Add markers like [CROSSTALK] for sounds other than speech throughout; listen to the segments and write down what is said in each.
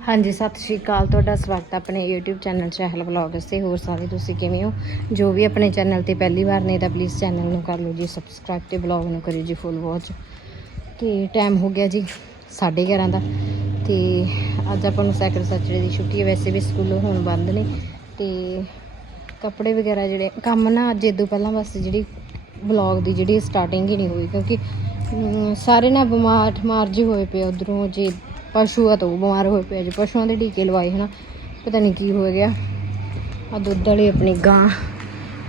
ਹਾਂਜੀ, ਸਤਿ ਸ਼੍ਰੀ ਅਕਾਲ। ਤੁਹਾਡਾ ਸਵਾਗਤ ਹੈ ਆਪਣੇ YouTube ਚੈਨਲ ਚਹਿਲ ਵਲੌਗਸ ਤੇ। ਹੋਰ ਸਾਰੇ ਤੁਸੀਂ ਕਿਵੇਂ ਹੋ? ਜੋ ਵੀ ਆਪਣੇ ਚੈਨਲ ਤੇ ਪਹਿਲੀ ਵਾਰ ਨੇ ਤਾਂ ਪਲੀਜ਼ ਚੈਨਲ ਨੂੰ ਕਰ ਲਓ ਜੀ ਸਬਸਕ੍ਰਾਈਬ ਤੇ ਵਲੌਗ ਨੂੰ ਕਰਿਓ ਜੀ ਫੁੱਲ ਵਾਚ ਤੇ ਟਾਈਮ ਹੋ ਗਿਆ ਜੀ 11:30 ਦਾ। ਤੇ ਅੱਜ ਆਪਾਂ ਨੂੰ ਸੈਕੰਡ ਸੈਚਰਡੇ ਦੀ ਛੁੱਟੀ ਹੈ। ਵੈਸੇ ਵੀ ਸਕੂਲ ਹੁਣ ਬੰਦ ਨੇ। ਤੇ ਕੱਪੜੇ ਵਗੈਰਾ ਜਿਹੜੇ, ਕੰਮ ਨਾ ਅੱਜ ਇਦੋਂ ਪਹਿਲਾਂ ਬਸ ਜਿਹੜੀ ਵਲੌਗ ਦੀ ਜਿਹੜੀ ਸਟਾਰਟਿੰਗ ਹੀ ਨਹੀਂ ਹੋਈ। ਕਿਉਂਕਿ ਸਾਰੇ ਨਾ ਬਿਮਾਰ ਠਮਾਰ ਜਿਹੇ ਹੋਏ ਪਏ ਉਧਰੋਂ ਜੇ ਪਸ਼ੂ ਆ ਤਾਂ ਉਹ ਬਿਮਾਰ ਹੋਏ ਪਿਆ ਜੀ ਪਸ਼ੂਆਂ ਦੇ ਟੀਕੇ ਲਵਾਏ ਹਨਾ ਪਤਾ ਨਹੀਂ ਕੀ ਹੋ ਗਿਆ। ਆ ਦੁੱਧ ਵਾਲੀ ਆਪਣੀ ਗਾਂ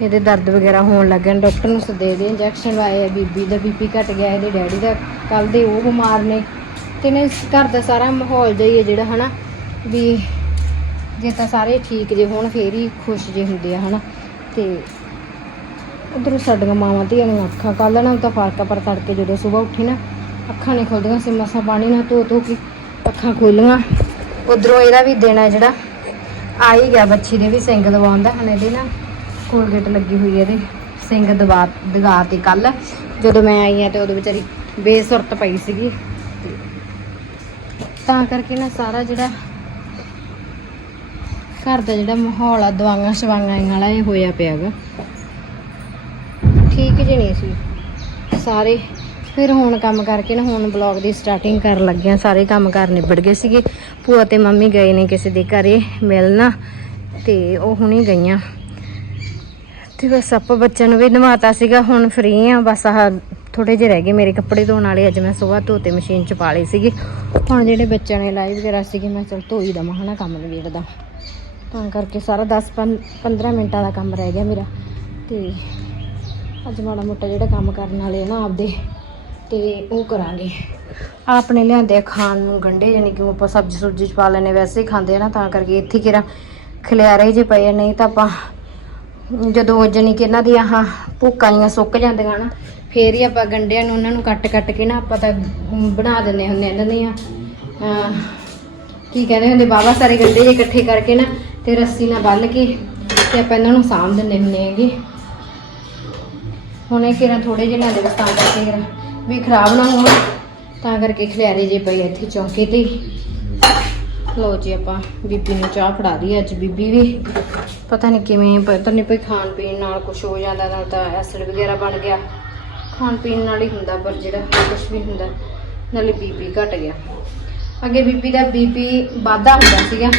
ਇਹਦੇ ਦਰਦ ਵਗੈਰਾ ਹੋਣ ਲੱਗੇ ਡਾਕਟਰ ਨੂੰ ਸਦੇ ਦੇ ਇੰਜੈਕਸ਼ਨ ਲਵਾਏ ਆ ਬੀਬੀ ਦਾ ਬੀਪੀ ਘਟ ਗਿਆ ਇਹਦੇ ਡੈਡੀ ਦਾ ਕੱਲ ਦੇ ਉਹ ਬਿਮਾਰ ਨੇ। ਤੇ ਨੇ ਘਰ ਦਾ ਸਾਰਾ ਮਾਹੌਲ ਜਿਹਾ ਹੀ ਹੈ ਜਿਹੜਾ ਹਨਾ ਵੀ ਜੇ ਤਾਂ ਸਾਰੇ ਠੀਕ ਜੇ ਹੋਣ ਫੇਰ ਹੀ ਖੁਸ਼ ਜੇ ਹੁੰਦੇ ਆ ਹਨਾ। ਤੇ ਉਧਰ ਸਾਡੀਆਂ ਮਾਵਾਂ ਧੀਆਂ ਨੂੰ ਅੱਖਾਂ ਕੱਲ੍ਹ ਨਾ ਤਾਂ ਫ਼ਰਕ ਆ, ਪਰ ਤੜਕੇ ਜਦੋਂ ਸਵੇਰ ਉੱਠੀ ਨਾ ਅੱਖਾਂ ਨਹੀਂ ਖੁੱਲਦੀਆਂ ਸੀ ਮਸਾਂ ਪਾਣੀ ਨਾਲ ਧੋ ਧੋ ਕੇ ਅੱਖਾਂ ਖੋਲੀਆਂ। ਉਧਰੋਂ ਇਹਦਾ ਵੀ ਦੇਣਾ ਜਿਹੜਾ, ਆ ਹੀ ਗਿਆ ਬੱਚੀ ਦੇ ਵੀ ਸਿੰਗ ਦਵਾਉਂਦਾ ਹੁਣ ਇਹਦੇ ਨਾ ਕੋਲਗੇਟ ਲੱਗੀ ਹੋਈ ਹੈ ਇਹਦੇ। ਸਿੰਗ ਦਵਾ ਦਗਾ ਤੇ ਕੱਲ ਜਦੋਂ ਮੈਂ ਆਈ ਆ ਤੇ ਉਦੋਂ ਵਿਚਾਰੀ ਬੇਸੁਰਤ ਪਈ ਸੀਗੀ। ਤਾਂ ਕਰਕੇ ਨਾ ਸਾਰਾ ਜਿਹੜਾ ਘਰ ਦਾ ਜਿਹੜਾ ਮਾਹੌਲ ਆ, ਦਵਾਈਆਂ ਸ਼ਵਾਈਆਂ ਵਾਲਾ, ਇਹ ਹੋਇਆ ਪਿਆ ਗਾ। ਠੀਕ ਜਿਹੇ ਨਹੀਂ ਸੀ। ਸਾਰੇ ਫਿਰ ਹੁਣ ਕੰਮ ਕਰਕੇ ਨਾ ਹੁਣ ਬਲੌਗ ਦੀ ਸਟਾਰਟਿੰਗ ਕਰਨ ਲੱਗਿਆ ਸਾਰੇ ਕੰਮ ਕਾਰ ਨਿਬੜ ਗਏ ਸੀਗੇ। ਭੂਆ ਤੇ ਮੰਮੀ ਗਏ ਨੇ ਕਿਸੇ ਦੇ ਘਰੇ ਮਿਲਣਾ ਤੇ ਉਹ ਹੁਣੀ ਗਈਆਂ। ਤੇ ਬਸ ਆਪਾਂ ਬੱਚਿਆਂ ਨੂੰ ਵੀ ਨਵਾਤਾ ਸੀਗਾ। ਹੁਣ ਫ੍ਰੀ ਆ ਬਸ ਆਹ ਥੋੜੇ ਜਿਹੇ ਰਹਿ ਗਏ ਮੇਰੇ ਕੱਪੜੇ ਧੋਣ ਵਾਲੇ। ਅੱਜ ਮੈਂ ਸਵੇਰ ਧੋਤੇ ਮਸ਼ੀਨ ਚ ਪਾ ਲਏ ਸੀਗੇ। ਹੁਣ ਜਿਹੜੇ ਬੱਚਿਆਂ ਨੇ ਲਾਈਵ ਵਗੈਰਾ ਸੀਗੇ, ਮੈਂ ਚਲ ਧੋਈ ਹੀ ਦਵਾਂ, ਹਨਾ, ਕੰਮ ਨਵੇੜਦਾ ਤਾਂ ਕਰਕੇ ਸਾਰਾ 10 15 ਮਿੰਟਾਂ ਦਾ ਕੰਮ ਰਹਿ ਗਿਆ ਮੇਰਾ। ਤੇ ਅੱਜ ਮਾੜਾ ਮੋਟਾ ਜਿਹੜਾ ਕੰਮ ਕਰਨ ਵਾਲੇ ਨਾ, ਆਪਦੇ ਤੇ ਉਹ ਕਰਾਂਗੇ। ਆਪਣੇ ਲਿਆਂਦੇ ਖਾਣ ਨੂੰ ਗੰਡੇ ਯਾਨੀ ਕਿ ਆਪਾਂ ਸਬਜ਼ੀ ਸੁਬਜ਼ੀ ਚ ਪਾ ਲੈਨੇ ਵੈਸੇ ਹੀ ਖਾਂਦੇ ਆ ਨਾ, ਤਾਂ ਕਰਕੇ ਇੱਥੇ ਕਿਰਾ ਖਲਿਆਰੇ ਜੇ ਪਏ ਨਹੀਂ ਤਾਂ ਆਪਾਂ ਜਦੋਂ ਜਣੀ ਕਿ ਇਹਨਾਂ ਦੀਆਂ ਆਹ ਭੁੱਕਾਂ ਜੀਆਂ ਸੁੱਕ ਜਾਂਦੀਆਂ ਨਾ, ਫੇਰ ਹੀ ਆਪਾਂ ਗੰਡਿਆਂ ਨੂੰ ਉਹਨਾਂ ਨੂੰ ਕੱਟ ਕੱਟ ਕੇ ਨਾ ਆਪਾਂ ਤਾਂ ਬਣਾ ਦਿੰਨੇ ਹੁੰਦੇ ਆ ਇਹਨਾਂ ਦੀਆਂ। ਕੀ ਕਹਿੰਦੇ ਹੁੰਦੇ ਬਾਬਾ ਸਾਰੇ ਗੰਡੇ ਜੇ ਇਕੱਠੇ ਕਰਕੇ ਨਾ, ਤੇ ਰੱਸੀ ਨਾਲ ਬੰਨ ਕੇ ਤੇ ਆਪਾਂ ਇਹਨਾਂ ਨੂੰ ਸਾਂਭ ਦਿੰਨੇ ਹੁੰਦੇ ਹੈਗੇ। ਹੁਣ ਇਹ ਕਿਰਾਂ ਥੋੜੇ ਜਿਹੇ ਲਿਆਂਦੇ ਬਸ ਤਾਂ ਕਰਕੇ ਕਿਰਾਂ ਵੀ ਖਰਾਬ ਨਾ ਹੋਣ। ਤਾਂ ਕਰਕੇ ਖਲਿਆਰੇ ਜੇ ਪਈ ਇੱਥੇ ਚੌਂਕੇ ਤੇ। ਹੀ। ਲਓ ਜੀ ਆਪਾਂ ਬੀਬੀ ਨੂੰ ਚਾਹ ਫੜਾ ਦੀ ਅੱਜ ਬੀਬੀ ਵੀ। ਪਤਾ ਨਹੀਂ ਕਿਵੇਂ ਪਤਾ ਨਹੀਂ ਕੋਈ ਖਾਣ ਪੀਣ ਨਾਲ ਕੁਝ ਹੋ ਜਾਂਦਾ ਨਾਲ ਤਾਂ ਐਸਿਡ ਵਗੈਰਾ ਬਣ ਗਿਆ। ਖਾਣ ਪੀਣ ਨਾਲ ਹੀ ਹੁੰਦਾ ਪਰ ਜਿਹੜਾ ਕੁਝ ਵੀ ਹੁੰਦਾ ਨਾਲੇ ਬੀਪੀ ਘਟ ਗਿਆ। ਅੱਗੇ ਬੀਬੀ ਦਾ ਬੀਪੀ ਵਾਧਾ ਹੁੰਦਾ ਸੀਗਾ।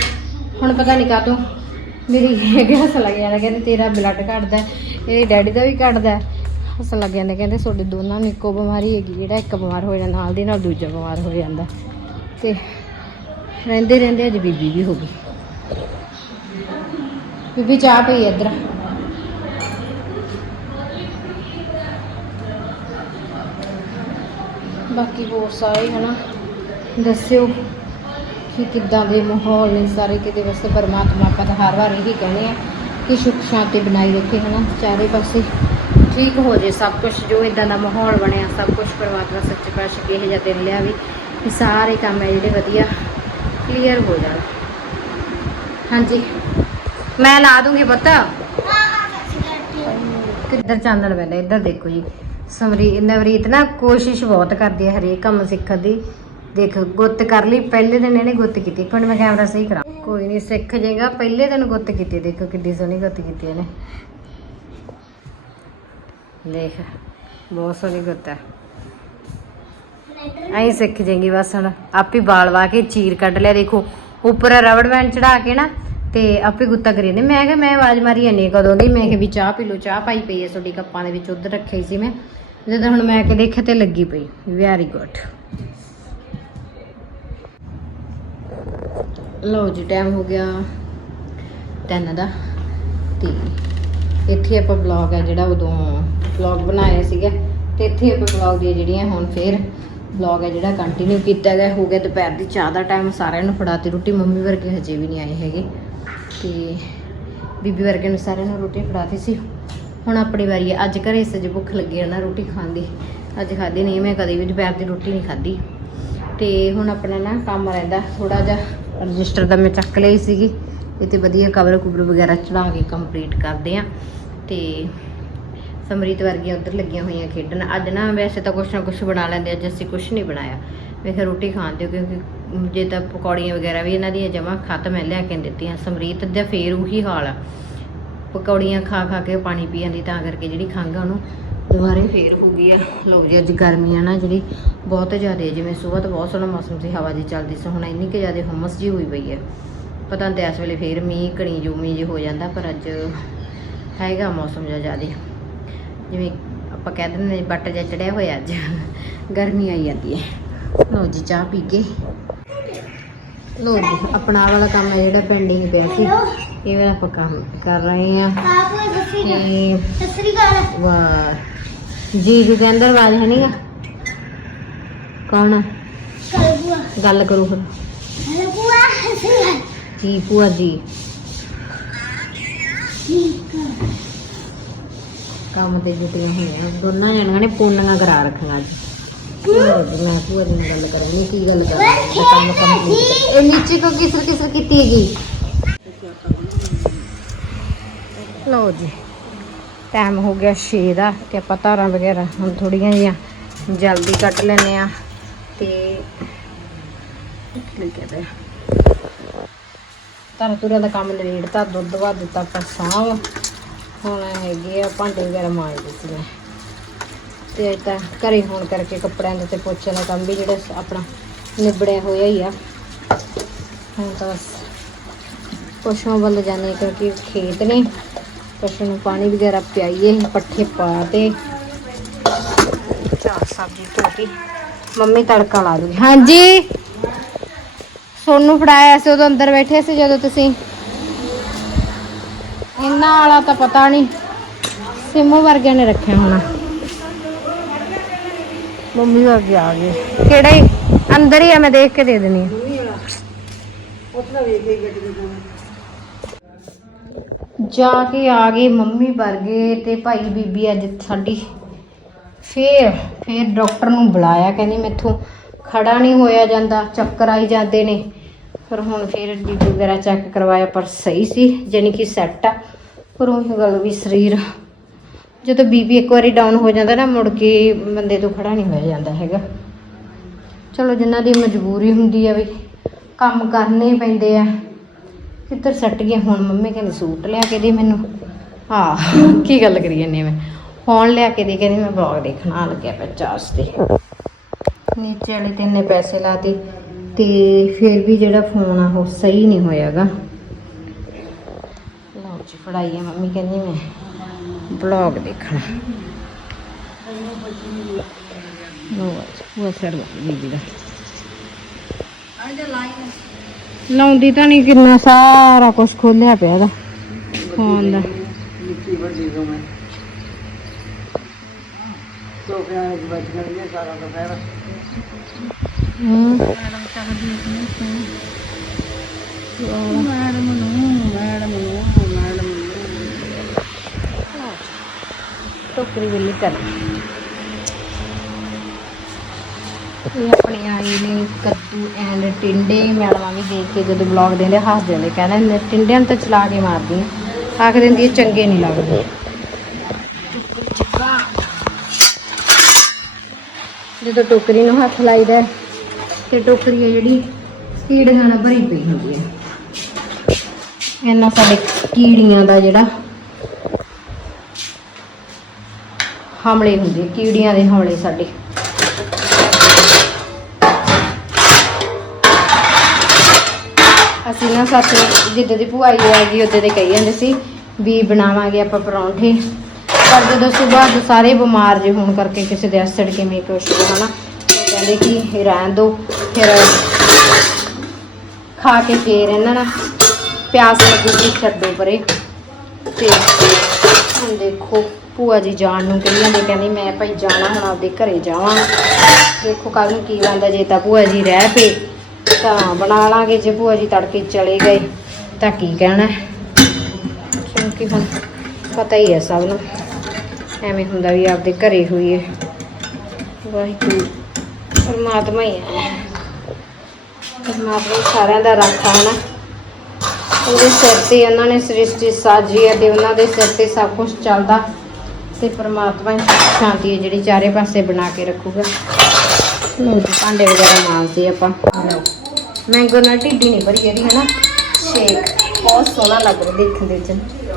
ਹੁਣ ਪਤਾ ਨਹੀਂ ਕਾਤੋਂ ਮੇਰੀ [LAUGHS] ਹੱਸ ਲੱਗ ਜਾਂਦਾ ਕਹਿੰਦੇ ਤੇਰਾ ਬਲੱਡ ਘਟਦਾ ਹੈ, ਇਹਦੇ ਡੈਡੀ ਦਾ ਵੀ ਘਟਦਾ। ਹੈ। ਲੱਗ ਜਾਂਦੇ, ਕਹਿੰਦੇ ਤੁਹਾਡੇ ਦੋਨਾਂ ਨੂੰ ਇੱਕੋ ਬਿਮਾਰੀ ਹੈਗੀ, ਜਿਹੜਾ ਇੱਕ ਬਿਮਾਰ ਹੋ ਜਾਂਦਾ, ਨਾਲ ਦੀ ਨਾਲ ਦੂਜਾ ਬਿਮਾਰ ਹੋ ਜਾਂਦਾ। ਤੇ ਰਹਿੰਦੇ ਰਹਿੰਦੇ ਅੱਜ ਬੀਬੀ ਵੀ ਹੋ ਗਈ। ਬੀਬੀ ਚਾਹ ਪਈ ਇੱਧਰ। ਬਾਕੀ ਹੋਰ ਸਾਰੇ ਹਨਾ, ਦੱਸਿਓ ਕਿ ਕਿੱਦਾਂ ਦੇ ਮਾਹੌਲ ਨੇ ਸਾਰੇ ਕਿਤੇ। ਵਾਸਤੇ ਪਰਮਾਤਮਾ ਆਪਾਂ ਤਾਂ ਹਰ ਵਾਰ ਇਹੀ ਕਹਿੰਦੇ ਆ ਕਿ ਸੁਖ ਸ਼ਾਂਤੀ ਬਣਾਈ ਰੱਖੇ ਹਨਾ, ਚਾਰੇ ਪਾਸੇ। ਠੀਕ ਹੋ ਜੇ, ਸਭ ਕੁਝ ਜੋ ਇਦਾਂ ਦਾ ਮਾਹੌਲ ਬਣਿਆ, ਸਭ ਕੁਝ ਪਰਮਾਤਮਾ ਸੱਚੇ ਪਾਤਸ਼ਾਹ ਕਿਹੋ ਜਿਹਾ ਦਿਨ ਲਿਆ ਵੀ ਕਿ ਸਾਰੇ ਕੰਮ ਹੈ ਜਿਹੜੇ ਵਧੀਆ ਕਲੀਅਰ ਹੋ ਜਾਣ। ਹਾਂਜੀ। ਮੈਂ ਲਾ ਦੂੰਗੀ ਪੁੱਤ। ਕਿੱਧਰ ਚਾਨਣ ਪੈਂਦਾ ਇੱਧਰ ਦੇਖੋ ਜੀ। ਸਮਰੀ ਨਵਰੀਤ ਨਾ ਕੋਸ਼ਿਸ਼ ਬਹੁਤ ਕਰਦੀ ਹੈ ਹਰੇਕ ਕੰਮ ਸਿੱਖਣ ਦੀ। ਦੇਖ, ਗੁੱਤ ਕਰ ਲਈ, ਪਹਿਲੇ ਦਿਨ ਇਹਨੇ ਗੁੱਤ ਕੀਤੀ। ਹੁਣ ਮੈਂ ਕੈਮਰਾ ਸਹੀ ਕਰਾਂ। ਕੋਈ ਨਹੀਂ ਸਿੱਖ ਜਾਏਗਾ ਪਹਿਲੇ ਦਿਨ ਗੁੱਤ ਕੀਤੀ। ਦੇਖੋ ਕਿੱਡੀ ਸੋਹਣੀ ਗੁੱਤ ਕੀਤੀ ਇਹਨੇ। ਦੇਖ, ਬਹੁਤ ਸੋਹਣੀ ਗੁੱਤ ਐਂ ਸਿੱਖ ਜਾਏਗੀ ਬਸ ਹੁਣ। ਆਪੇ ਵਾਲ ਵਾ ਕੇ ਚੀਰ ਕੱਢ ਲਿਆ, ਦੇਖੋ। ਉੱਪਰ ਰਬੜ ਬੈਂਡ ਚੜਾ ਕੇ ਨਾ, ਤੇ ਆਪੇ ਗੁੱਤਾ ਕਰੀ ਜਾਂਦੇ। ਮੈਂ ਕਿਹਾ, ਮੈਂ ਆਵਾਜ਼ ਮਾਰੀ ਜਾਂਦੀ ਕਦੋਂ ਦੀ। ਮੈਂ ਕਿਹਾ ਵੀ ਚਾਹ ਪੀ ਲਓ, ਚਾਹ ਪਾਈ ਪਈ ਹੈ ਤੁਹਾਡੀ ਕੱਪਾਂ ਦੇ ਵਿੱਚ, ਉਧਰ ਰੱਖੀ ਸੀ ਮੈਂ। ਜਦੋਂ ਹੁਣ ਮੈਂ ਕਿ ਦੇਖਿਆ ਤੇ ਲੱਗੀ ਪਈ। ਵੈਰੀ ਗੁੱਡ ਲਓ ਜੀ ਟਾਈਮ ਹੋ ਗਿਆ 10 ਦਾ, ਤੇ ਇੱਥੇ ਆਪਾਂ ਬਲੌਗ ਹੈ ਜਿਹੜਾ ਉਦੋਂ ਬਲੌਗ ਬਣਾਇਆ ਸੀਗਾ, ਤੇ ਇੱਥੇ ਆਪਾਂ ਬਲੌਗ ਦੀਆਂ ਜਿਹੜੀਆਂ ਹੁਣ ਫੇਰ ਬਲੌਗ ਹੈ ਜਿਹੜਾ ਕੰਟੀਨਿਊ ਕੀਤਾ ਗਿਆ, ਹੋ ਗਿਆ ਦੁਪਹਿਰ ਦੀ ਚਾਹ ਦਾ ਟਾਈਮ ਸਾਰਿਆਂ ਨੂੰ ਫੜਾਤੀ ਰੋਟੀ, ਮੰਮੀ ਵਰਗੇ ਹਜੇ ਵੀ ਨਹੀਂ ਆਏ ਹੈਗੇ। ਤੇ ਬੀਬੀ ਵਰਗੇ ਨੂੰ ਸਾਰਿਆਂ ਨੂੰ ਰੋਟੀ ਫੜਾਤੀ ਸੀ। ਹੁਣ ਆਪਣੀ ਵਾਰੀ ਹੈ ਅੱਜ ਘਰੇ ਸੱਜ ਭੁੱਖ ਲੱਗੀ ਹੈ ਨਾ ਰੋਟੀ ਖਾਣ ਦੀ। ਅੱਜ ਖਾਧੀ ਨਹੀਂ, ਮੈਂ ਕਦੇ ਵੀ ਦੁਪਹਿਰ ਦੀ ਰੋਟੀ ਨਹੀਂ ਖਾਧੀ। ਤੇ ਹੁਣ ਆਪਣਾ ਨਾ ਕੰਮ ਰਹਿੰਦਾ ਥੋੜਾ ਜਿਹਾ ਰਜਿਸਟਰ ਦਾ ਮੈਂ ਚੱਕ ਲਈ ਸੀਗੀ। ਇਹ ਤੇ ਵਧੀਆ ਕਵਰ ਕੁਬਰ ਵਗੈਰਾ ਚੜਾ ਕੇ ਕੰਪਲੀਟ ਕਰਦੇ ਆ। ਤੇ ਸਮਰੀਤ ਵਰਗੀਆਂ ਉੱਧਰ ਲੱਗੀਆਂ ਹੋਈਆਂ ਖੇਡਣ। ਅੱਜ ਨਾ ਵੈਸੇ ਤਾਂ ਕੁਛ ਨਾ ਕੁਛ ਬਣਾ ਲੈਂਦੇ ਅੱਜ ਅਸੀਂ ਕੁਛ ਨਹੀਂ ਬਣਾਇਆ। ਵੇਖ ਰੋਟੀ ਖਾਣ ਦਿਓ ਕਿਉਂਕਿ ਜੇ ਤਾਂ ਪਕੌੜੀਆਂ ਵਗੈਰਾ ਵੀ ਇਹਨਾਂ ਦੀਆਂ ਜਮਾ ਖਤਮ ਹੈ ਲਿਆ ਕੇ ਦਿੱਤੀਆਂ। ਸਮਰੀਤ ਦਾ ਫੇਰ ਉਹੀ ਹਾਲ ਆ। ਪਕੌੜੀਆਂ ਖਾ ਖਾ ਕੇ ਪਾਣੀ ਪੀ ਜਾਂਦੀ ਤਾਂ ਕਰਕੇ ਜਿਹੜੀ ਖੰਘ ਆ ਉਹਨੂੰ ਦੁਬਾਰੇ ਫੇਰ ਹੋ ਗਈ ਆ। ਲੋ ਜੀ, ਅੱਜ ਗਰਮੀ ਆ ਨਾ ਜਿਹੜੀ, ਬਹੁਤ ਜ਼ਿਆਦਾ ਜਿਵੇਂ ਸਵੇਰ ਤੋਂ ਬਹੁਤ ਸੋਹਣਾ ਮੌਸਮ ਸੀ, ਹਵਾ ਦੀ ਚੱਲਦੀ ਸੀ, ਹੁਣ ਇੰਨੀ ਕਿ ਜ਼ਿਆਦਾ ਹੁਮਸ ਜੀ ਹੋਈ ਪਈ ਹੈ ਪਤਾ ਨਹੀਂ ਇਸ ਵੇਲੇ ਫੇਰ ਮੀਂਹ ਕਣੀ ਜੂਮੀ ਜੀ ਹੋ ਜਾਂਦਾ ਪਰ ਅੱਜ ਹੈਗਾ ਮੌਸਮ ਜਿਹਾ ਜ਼ਿਆਦਾ। ਜਿਵੇਂ ਆਪਾਂ ਕਹਿ ਦਿੰਦੇ ਨੇ ਬੱਟ ਜਿਹਾ ਚੜਿਆ ਹੋਇਆ ਅੱਜ ਗਰਮੀ ਆਈ ਜਾਂਦੀ ਹੈ। ਲੋ ਜੀ ਚਾਹ ਪੀ ਕੇ। ਲੋ ਜੀ ਆਪਣਾ ਵਾਲਾ ਕੰਮ ਹੈ ਜਿਹੜਾ ਪੈਂਡਿੰਗ ਪਿਆ ਸੀ। ਇਹ ਵਾਲਾ ਆਪਾਂ ਕੰਮ ਕਰ ਰਹੇ ਹਾਂ। ਤੇ ਵਾਹ। ਜੀ ਜੀ ਦੇ ਅੰਦਰ ਆਵਾਜ਼ ਹੈ ਨਹੀਂਗਾ ਕੌਣ ਆ? ਗੱਲ ਕਰੂ ਫਿਰ। ਜੀ ਭੂਆ ਜੀ। ਕੰਮ ਤੇ ਜੁਟੀਆਂ ਹੋਈਆਂ ਦੋਨਾਂ ਜਣੀਆਂ ਨੇ ਪੂਰਨੀਆਂ ਕਰਾ ਰੱਖੀਆਂ ਅੱਜ। ਲਓ ਜੀ, ਮੈਂ ਭੂਆ ਜੀ ਨਾਲ ਗੱਲ ਕਰਨੀ ਕੀ ਗੱਲ ਕਰਨੀ ਹੈ? ਕੰਮ ਕੰਪਲੀਟ ਇਹ ਨੀਚੇ ਕੋ ਕਿਸਰ ਕਿਸਰ ਕੀਤੀ ਹੈਗੀ? ਲਓ ਜੀ ਟਾਈਮ ਹੋ ਗਿਆ 6 ਦਾ ਤੇ ਆਪਾਂ ਧਾਰਾਂ ਵਗੈਰਾ ਹੁਣ ਥੋੜੀਆਂ ਜੀਆਂ ਜਲਦੀ ਕੱਟ ਲੈਨੇ ਆ ਤੇ ਕੀ ਕਹਿੰਦੇ ਧਾਰਾਂ ਤੁਰਾਂ ਦਾ ਕੰਮ ਨਵੇੜਤਾ ਦੁੱਧ ਵਾ ਦਿੱਤਾ ਆਪਾਂ ਸਾਂਭ। ਹੁਣ ਹੈਗੇ ਆ ਭਾਂਡੇ ਵਗੈਰਾ ਮਾਂਜ ਦਿੱਤੇ ਨੇ। ਤੇ ਅੱਜ ਤਾਂ ਘਰੇ ਹੋਣ ਕਰਕੇ ਕੱਪੜਿਆਂ ਦੇ ਤੇ ਪੋਚੇ ਦਾ ਕੰਮ ਵੀ ਜਿਹੜਾ ਆਪਣਾ ਨਿਬੜਿਆ ਹੋਇਆ ਹੀ ਆ। ਹੁਣ ਤਾਂ ਬਸ ਪਸ਼ੂਆਂ ਵੱਲ ਜਾਣੇ ਕਿਉਂਕਿ ਖੇਤ ਨੇ। ਪਸ਼ੂ ਨੂੰ ਪਾਣੀ ਵਗੈਰਾ ਪਿਆਈਏ, ਪੱਠੇ ਪਾ ਤੇ। ਚਾਹ ਸਬਜ਼ੀ ਧੋਤੀ ਮੰਮੀ ਤੜਕਾ ਲਾ ਦੂਗੀ। ਹਾਂਜੀ? ਸੋਨੂੰ ਫੜਾਇਆ ਸੀ ਉਦੋਂ ਅੰਦਰ ਬੈਠੇ ਸੀ ਜਦੋਂ ਤੁਸੀਂ। ਇਹਨਾਂ ਵਾਲਾ ਤਾਂ ਪਤਾ ਨਹੀਂ ਸਿਮੂ ਵਰਗਿਆਂ ਨੇ ਰੱਖਿਆ ਹੋਣਾ। ਮੰਮੀ ਵਰਗੇ ਆ ਗਏ। ਕਿਹੜਾ ਅੰਦਰ ਹੀ ਆ ਮੈਂ ਦੇਖ ਕੇ ਦੇ ਦੇਣੀ ਆ ਜਾ ਕੇ ਆ ਗਏ ਮੰਮੀ ਵਰਗੇ ਤੇ ਭਾਈ ਬੀਬੀ ਅੱਜ ਸਾਡੀ। ਫੇਰ ਫੇਰ ਡਾਕਟਰ ਨੂੰ ਬੁਲਾਇਆ ਕਹਿੰਦੀ ਮੈਥੋਂ ਖੜਾ ਨਹੀਂ ਹੋਇਆ ਜਾਂਦਾ ਚੱਕਰ ਆਈ ਜਾਂਦੇ ਨੇ। ਪਰ ਹੁਣ ਫਿਰ ਬੀਬੀ ਵਗੈਰਾ ਚੈੱਕ ਕਰਵਾਇਆ, ਪਰ ਸਹੀ ਸੀ, ਜਾਣੀ ਕਿ ਸੈੱਟ ਆ। ਪਰ ਉਹ ਗੱਲ ਵੀ ਸਰੀਰ, ਜਦੋਂ ਬੀਬੀ ਇੱਕ ਵਾਰੀ ਡਾਊਨ ਹੋ ਜਾਂਦਾ ਨਾ, ਮੁੜ ਕੇ ਬੰਦੇ ਤੋਂ ਖੜਾ ਨਹੀਂ ਹੋਇਆ ਜਾਂਦਾ ਹੈਗਾ। ਚਲੋ, ਜਿਨ੍ਹਾਂ ਦੀ ਮਜਬੂਰੀ ਹੁੰਦੀ ਆ ਵੀ ਕੰਮ ਕਰਨੇ ਪੈਂਦੇ ਆ, ਕਿੱਧਰ ਸੱਟ ਗਏ? ਹੁਣ ਮੰਮੀ ਕਹਿੰਦੀ, ਸੂਟ ਲਿਆ ਕੇ ਦੇ ਮੈਨੂੰ। ਹਾਂ ਕੀ ਗੱਲ ਕਰੀ ਜਾਂਦੀ ਮੈਂ? ਫੋਨ ਲਿਆ ਕੇ ਦੇ, ਕਹਿੰਦੀ, ਮੈਂ ਬਲੌਗ ਦੇਖਣਾ ਲੱਗਿਆ ਪਿਆ ਚਾਰਜ ਤੇ। ਨੀਚੇ ਵਾਲੇ ਤੇ ਇੰਨੇ ਪੈਸੇ ਲਾਤੇ ਤੇ ਫਿਰ ਵੀ ਜਿਹੜਾ ਫੋਨ ਆ ਉਹ ਸਹੀ ਨਹੀਂ ਹੋਇਆਗਾ। ਲਓ ਜੀ ਫੜਾਈ ਆ ਮੰਮੀ ਕਹਿੰਦੀ ਮੈਂ ਬਲੌਗ ਦੇਖਣਾ। ਲਓ ਜੀ ਉਹ ਸਰ ਬੀਬੀ ਦਾ। ਲਾਉਂਦੀ ਤਾਂ ਨਹੀਂ ਕਿੰਨਾ ਸਾਰਾ ਕੁਝ ਖੋਲਿਆ ਪਿਆ ਦਾ ਫੋਨ ਦਾ। ਨਿੱਕੀ ਵੱਡੀ ਤੋਂ ਮੈਂ ਸੋਫਿਆਂ ਵਿੱਚ ਬੈਠ ਗਈ ਸਾਰਾ ਦੁਪਹਿਰ। ਹੂੰ ਮੈਡਮ ਨੂੰ ਮੈਡਮ ਨੂੰ ਟੋਕਰੀ ਵੇਲੀ ਕਰ ਇਹ ਆਪਣੀ ਆਈ ਨੇ ਕੱਦੂ ਐਂਡ ਟਿੰਡੇ, ਮੈਡਮਾਂ ਵੀ ਦੇਖ ਕੇ ਜਦੋਂ ਬਲੌਗ ਦਿੰਦੇ ਹੱਸਦੇ ਦਿੰਦੇ ਕਹਿੰਦੇ ਟਿੰਡਿਆਂ ਨੂੰ ਤਾਂ ਚਲਾ ਕੇ ਮਾਰਦੀ ਆ। ਆਖ ਦਿੰਦੀ ਇਹ ਚੰਗੇ ਨਹੀਂ ਲੱਗਦੇ। ਜਦੋਂ ਟੋਕਰੀ ਨੂੰ ਹੱਥ ਲਾਈਦਾ ਤੇ ਟੋਕਰੀ ਹੈ ਜਿਹੜੀ, ਕੀੜੀਆਂ ਨਾਲ ਭਰੀ ਪਈ ਹੁੰਦੀ ਹੈ। ਇਹਨਾਂ ਸਾਡੇ ਕੀੜੀਆਂ ਦਾ ਜਿਹੜਾ ਹਮਲੇ ਹੁੰਦੇ, ਕੀੜੀਆਂ ਦੇ ਹਮਲੇ ਸਾਡੇ। ਅਸੀਂ ਨਾ ਸੱਚ ਜਿੱਦਾਂ ਦੀ ਭੂਆਈ ਆ ਗਈ, ਉਦੋਂ ਦੇ ਕਹੀ ਜਾਂਦੇ ਸੀ ਵੀ ਬਣਾਵਾਂਗੇ ਆਪਾਂ ਪਰੌਂਠੇ। ਪਰ ਜਦੋਂ ਸਵੇਰ ਸਾਰੇ ਬਿਮਾਰ ਜੇ ਹੋਣ ਕਰਕੇ ਕਿਸੇ ਦੇ ਅਸੜ ਕਿਵੇਂ ਕੁਛ ਹਨਾ ਉਹ ਕਹਿੰਦੇ ਕਿ ਰਹਿਣ ਦੋ। ਫਿਰ ਖਾ ਕੇ ਫੇਰ ਇਹਨਾਂ ਨਾਲ ਪਿਆਸ ਲੱਗੀ ਛੱਡੋ ਪਰੇ। ਤੇ ਹੁਣ ਦੇਖੋ, ਭੂਆ ਜੀ ਜਾਣ ਨੂੰ ਕਹੀ ਜਾਂਦੇ ਕਹਿੰਦੀ ਮੈਂ ਭਾਈ ਜਾਣਾ ਹੁਣ ਆਪਦੇ ਘਰੇ ਜਾਵਾਂ ਦੇਖੋ ਕੱਲ ਨੂੰ ਕੀ ਬਣਦਾ, ਜੇ ਤਾਂ ਭੂਆ ਜੀ ਰਹਿ ਪਏ, ਤਾਂ ਬਣਾ ਲਾਂਗੇ। ਜੇ ਭੂਆ ਜੀ ਤੜਕੇ ਚਲੇ ਗਏ, ਤਾਂ ਕੀ ਕਹਿਣਾ ਕਿਉਂਕਿ ਹੁਣ ਪਤਾ ਹੀ ਹੈ ਸਭ ਨੂੰ, ਐਵੇਂ ਹੁੰਦਾ ਵੀ ਆਪਦੇ ਘਰੇ ਹੋਈਏ। ਵਾਹਿਗੁਰੂ, ਪਰਮਾਤਮਾ ਹੀ ਹੈ। ਪਰਮਾਤਮਾ ਸਾਰਿਆਂ ਦਾ ਰਾਖਾ ਹੈ ਨਾ ਉਹਦੇ ਸਿਰ ਤੇ ਉਹਨਾਂ ਨੇ ਸ੍ਰਿਸ਼ਟੀ ਸਾਜੀ ਹੈ ਤੇ ਉਹਨਾਂ ਦੇ ਸਿਰ ਤੇ ਸਭ ਕੁਝ ਚੱਲਦਾ ਤੇ ਪਰਮਾਤਮਾ ਹੀ ਸ਼ਾਂਤੀ ਹੈ ਜਿਹੜੀ ਚਾਰੇ ਪਾਸੇ ਬਣਾ ਕੇ ਰੱਖੂਗਾ। ਜੀ, ਭਾਂਡੇ ਵਗੈਰਾ ਮਾਂਜਦੇ ਆਪਾਂ। ਮੈਂਗੋ ਨਾਲ ਢਿੱਡੀ ਨਹੀਂ ਭਰੀ ਇਹਦੀ ਹਨਾ? ਸ਼ੇਕ ਬਹੁਤ ਸੋਹਣਾ ਲੱਗ ਰਿਹਾ ਦੇਖਣ ਦੇ ਵਿੱਚ।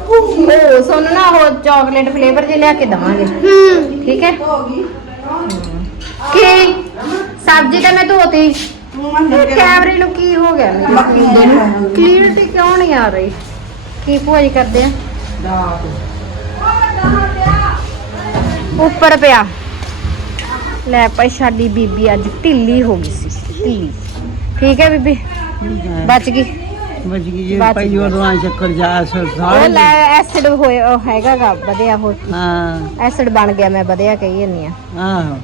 ਉਹ ਸੋਨੂੰ ਨਾ ਉਹ ਚਾਕਲੇਟ ਫਲੇਵਰ ਜੇ ਲਿਆ ਕੇ ਦਵਾਂਗੇ। ਠੀਕ ਹੈ। ਕੀ? ਸਬਜ਼ੀ ਤਾਂ ਮੈਂ ਧੋਤੀ। ਇਹ ਕੈਮਰੇ ਨੂੰ ਕੀ ਹੋ ਗਿਆ? ਮੇਰੇ ਮੁੰਡੇ ਨੂੰ ਕਲੀਅਰਟੀ ਕਿਉਂ ਨਹੀਂ ਆ ਰਹੀ? ਕੀ ਭੋਜ ਕਰਦੇ ਆ? ਉੱਪਰ ਪਿਆ। ਲੈ ਭਾਈ ਸਾਡੀ ਬੀਬੀ ਅੱਜ ਢਿੱਲੀ ਹੋ ਗਈ ਸੀ ਢਿੱਲੀ। ਠੀਕ ਹੈ ਬੀਬੀ? ਬਚ ਗਈ। ਬਚ ਗਈ ਜੀ ਬਚ ਭਾਈ ਗਈ। ਉਹ ਰਵਾਂ ਚੱਕਰ ਜਾ ਸਰ ਉਹ ਸਾਰੇ ਲੈ ਐਸਿਡ ਹੋਏ ਉਹ ਹੈਗਾਗਾ ਵਧਿਆ ਹੋਰ ਹਾਂ। ਐਸਿਡ ਬਣ ਗਿਆ ਮੈਂ ਵਧਿਆ ਕਹੀ ਜਾਂਦੀ ਆ ਆਹੋ।